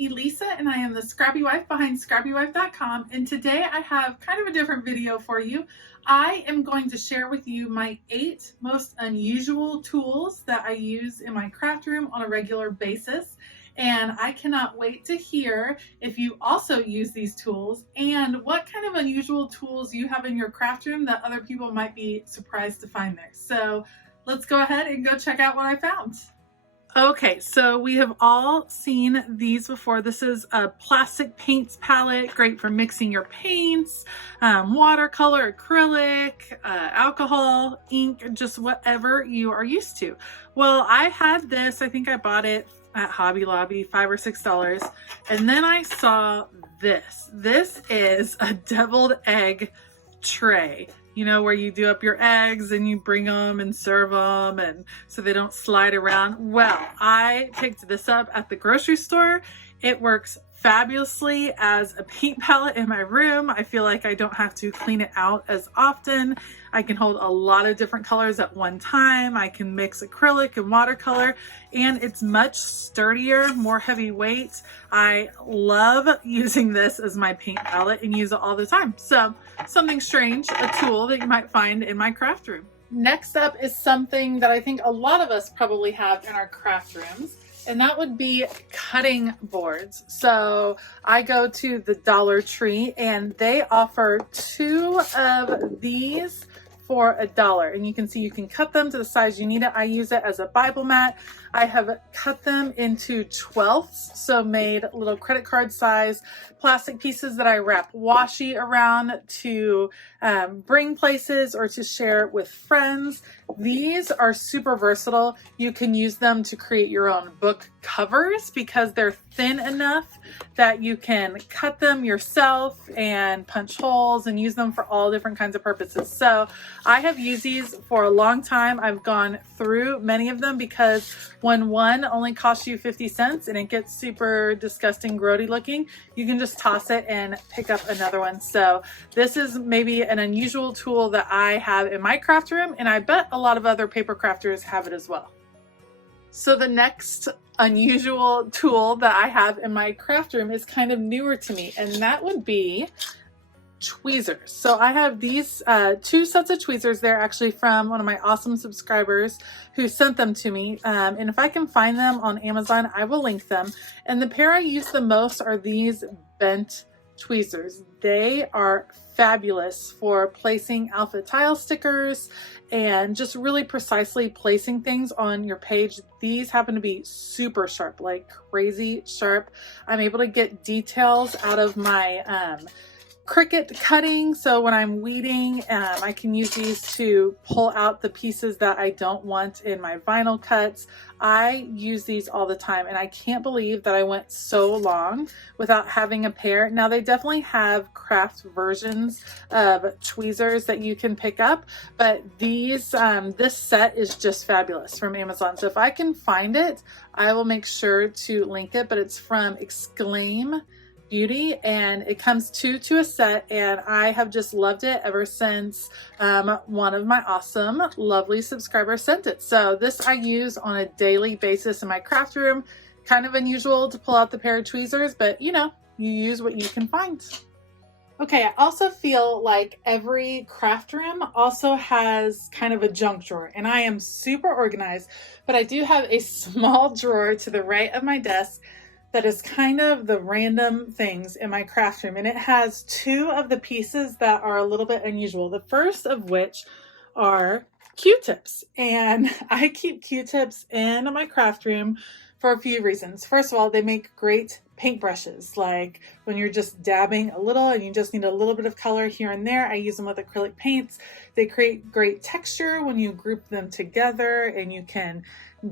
Elisa and I am the Scrappy Wife behind ScrappyWife.com, and today I have kind of a different video for you. I am going to share with you my 8 most unusual tools that I use in my craft room on a regular basis. And I cannot wait to hear if you also use these tools and what kind of unusual tools you have in your craft room that other people might be surprised to find there. So let's go ahead and go check out what I found. Okay, so we have all seen these before. This is a plastic paints palette, great for mixing your paints, watercolor, acrylic, alcohol, ink, just whatever you are used to. Well, I had this, I think I bought it at Hobby Lobby, $5 or $6, and then I saw this. This is a deviled egg tray. You know, where you do up your eggs and you bring them and serve them and so they don't slide around. Well, I picked this up at the grocery store. It works fabulously as a paint palette in my room. I feel like I don't have to clean it out as often. I can hold a lot of different colors at one time. I can mix acrylic and watercolor, and it's much sturdier, more heavyweight. I love using this as my paint palette and use it all the time. So something strange, a tool that you might find in my craft room. Next up is something that I think a lot of us probably have in our craft rooms, and that would be cutting boards. So I go to the Dollar Tree and they offer 2 of these for $1. And you can see you can cut them to the size you need it. I use it as a Bible mat. I have cut them into 12ths, so made little credit card size plastic pieces that I wrap washi around to bring places or to share with friends. These are super versatile. You can use them to create your own book covers because they're thin enough that you can cut them yourself and punch holes and use them for all different kinds of purposes. So I have used these for a long time. I've gone through many of them because when one only costs you 50 cents and it gets super disgusting, grody looking, you can just toss it and pick up another one. So this is maybe an unusual tool that I have in my craft room, and I bet a lot of other paper crafters have it as well. So the next unusual tool that I have in my craft room is kind of newer to me, and that would be tweezers. So I have these 2 sets of tweezers. They're actually from one of my awesome subscribers who sent them to me. And if I can find them on Amazon, I will link them. And the pair I use the most are these bent tweezers. They are fabulous for placing alpha tile stickers and just really precisely placing things on your page. These happen to be super sharp, like crazy sharp. I'm able to get details out of my Cricut cutting, so when I'm weeding, I can use these to pull out the pieces that I don't want in my vinyl cuts. I use these all the time, and I can't believe that I went so long without having a pair. Now, they definitely have craft versions of tweezers that you can pick up, but these this set is just fabulous from Amazon. So if I can find it, I will make sure to link it, but it's from Exclaim Beauty, and it comes 2 to a set, and I have just loved it ever since one of my awesome lovely subscribers sent it. So this I use on a daily basis in my craft room. Kind of unusual to pull out the pair of tweezers, but you know, you use what you can find. Okay, I also feel like every craft room also has kind of a junk drawer, and I am super organized, but I do have a small drawer to the right of my desk that is kind of the random things in my craft room, and it has 2 of the pieces that are a little bit unusual. The first of which are Qtips, and I keep Qtips in my craft room for a few reasons. First of all, they make great paintbrushes, like when you're just dabbing a little and you just need a little bit of color here and there. I use them with acrylic paints. They create great texture when you group them together, and you can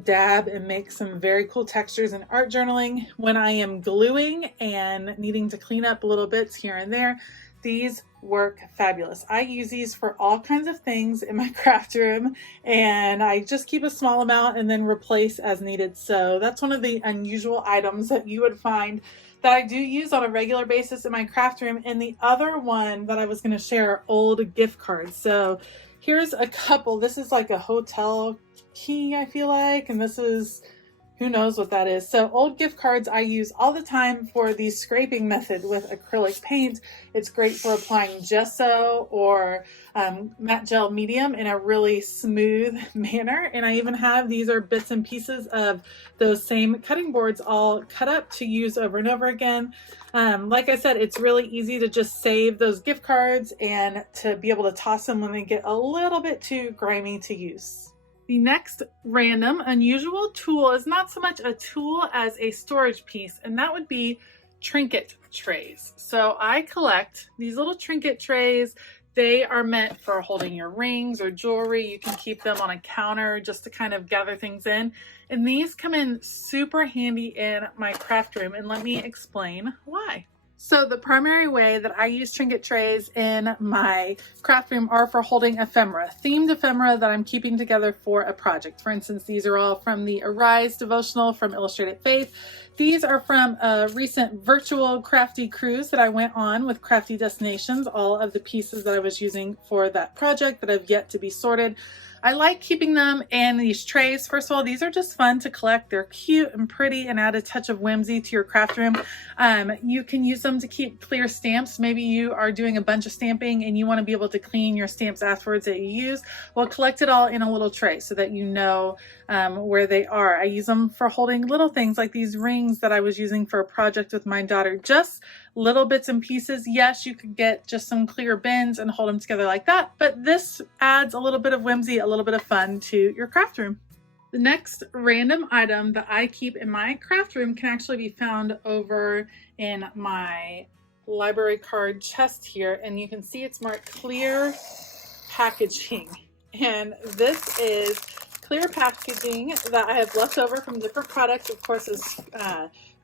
dab and make some very cool textures in art journaling. When I am gluing and needing to clean up little bits here and there, these work fabulous. I use these for all kinds of things in my craft room, and I just keep a small amount and then replace as needed. So that's one of the unusual items that you would find that I do use on a regular basis in my craft room. And the other one that I was going to share are old gift cards. So here's a couple. This is like a hotel key, I feel like, and this is Who knows what that is? So old gift cards I use all the time for the scraping method with acrylic paint. It's great for applying gesso or matte gel medium in a really smooth manner. And I even have, these are bits and pieces of those same cutting boards all cut up to use over and over again. Like I said, it's really easy to just save those gift cards and to be able to toss them when they get a little bit too grimy to use. The next random unusual tool is not so much a tool as a storage piece, and that would be trinket trays. So I collect these little trinket trays. They are meant for holding your rings or jewelry. You can keep them on a counter just to kind of gather things in. And these come in super handy in my craft room, and let me explain why. So the primary way that I use trinket trays in my craft room are for holding ephemera, themed ephemera that I'm keeping together for a project. For instance, these are all from the Arise devotional from Illustrated Faith. These are from a recent virtual crafty cruise that I went on with Crafty Destinations, all of the pieces that I was using for that project that have yet to be sorted. I like keeping them in these trays. First of all, these are just fun to collect. They're cute and pretty and add a touch of whimsy to your craft room. You can use them to keep clear stamps. Maybe you are doing a bunch of stamping and you want to be able to clean your stamps afterwards that you use. Well, collect it all in a little tray so that you know where they are. I use them for holding little things like these rings that I was using for a project with my daughter. Just little bits and pieces. Yes, you could get just some clear bins and hold them together like that, but this adds a little bit of whimsy, a little bit of fun to your craft room. The next random item that I keep in my craft room can actually be found over in my library card chest here, and you can see it's marked clear packaging. And this is clear packaging that I have left over from different products. Of course, as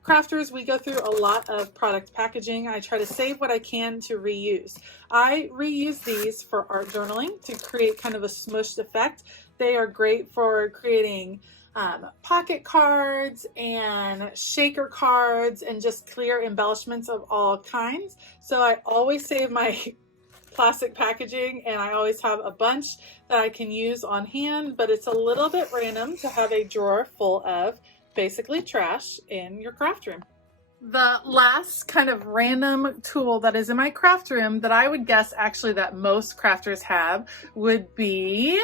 crafters, we go through a lot of product packaging. I try to save what I can to reuse. I reuse these for art journaling to create kind of a smushed effect. They are great for creating pocket cards and shaker cards and just clear embellishments of all kinds. So I always save my plastic packaging, and I always have a bunch that I can use on hand, but it's a little bit random to have a drawer full of basically trash in your craft room. The last kind of random tool that is in my craft room that I would guess actually that most crafters have would be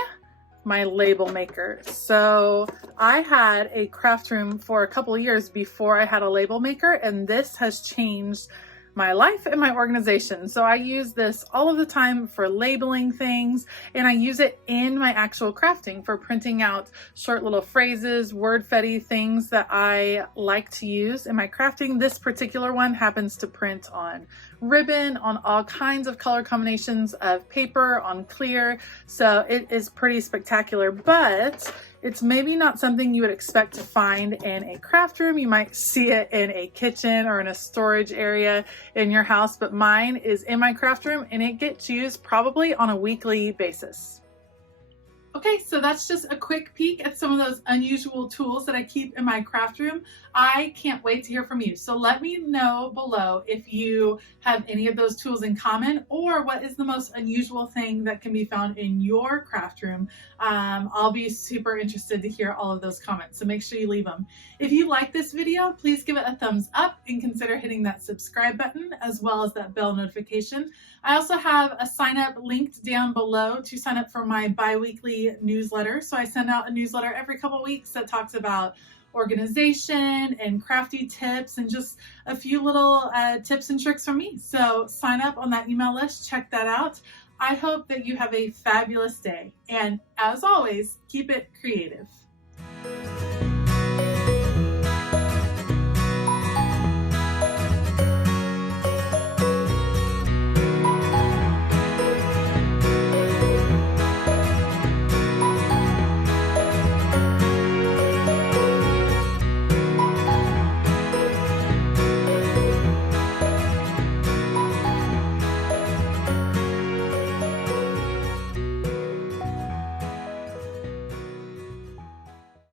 my label maker. So I had a craft room for a couple of years before I had a label maker, and this has changed my life and my organization. So I use this all of the time for labeling things, and I use it in my actual crafting for printing out short little phrases, word-fetty things that I like to use in my crafting. This particular one happens to print on ribbon, on all kinds of color combinations of paper, on clear. So it is pretty spectacular, but it's maybe not something you would expect to find in a craft room. You might see it in a kitchen or in a storage area in your house, but mine is in my craft room and it gets used probably on a weekly basis. Okay, so that's just a quick peek at some of those unusual tools that I keep in my craft room. I can't wait to hear from you. So let me know below if you have any of those tools in common, or what is the most unusual thing that can be found in your craft room. I'll be super interested to hear all of those comments, so make sure you leave them. If you like this video, please give it a thumbs up and consider hitting that subscribe button as well as that bell notification. I also have a sign up linked down below to sign up for my bi-weekly newsletter. So I send out a newsletter every couple weeks that talks about organization and crafty tips and just a few little tips and tricks from me. So sign up on that email list, check that out. I hope that you have a fabulous day, and as always, keep it creative.